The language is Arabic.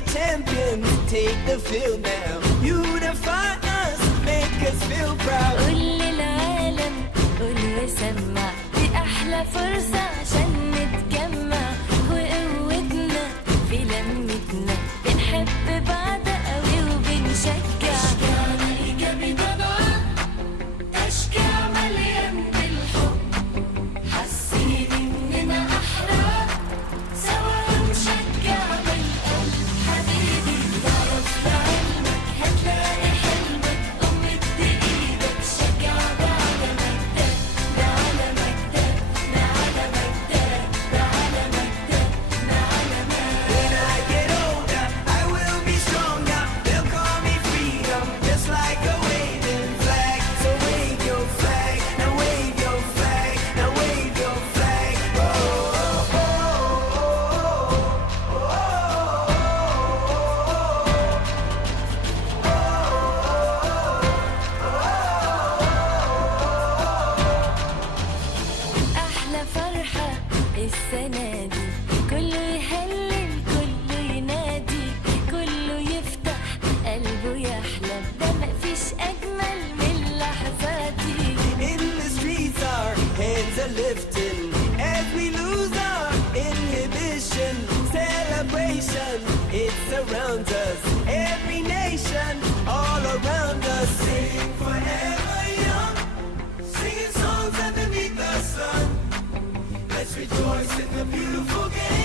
the champions, take the field now. Unify us, make us feel proud. قول للعالم قول وسمع، دي أحلى فرصة عشان نتجمع، وقوتنا في لمتنا، بنحب بعض قوي وبنشجع. تشجيعنا إيجابي طبعا، تشجيع مليان بالحب، حاسين إننا أحرار، سوا نشجع بالقلب. حبيبي تعرف بعلمك هتلاقي حلمك، مد إيدك شجع بعد مجدك، على مجدك، على مجدك، على مجدك، على مجدك. When I get older, I will be stronger. They'll call me freedom, just like a waving flag. So wave your flag, now wave your flag, now wave your flag. Oh, oh, oh, oh, أحلى فرحة السنة دي، كله يهلل كله ينادي، كله يفتح قلبه يحلم، ده مفيش أجمل من اللحظات دي. In the streets our hands are lifting as we lose our inhibition. Celebration, it surrounds us. Every nation, all around us. Sing forever young, singing songs underneath the sun. Let's rejoice in the beautiful game.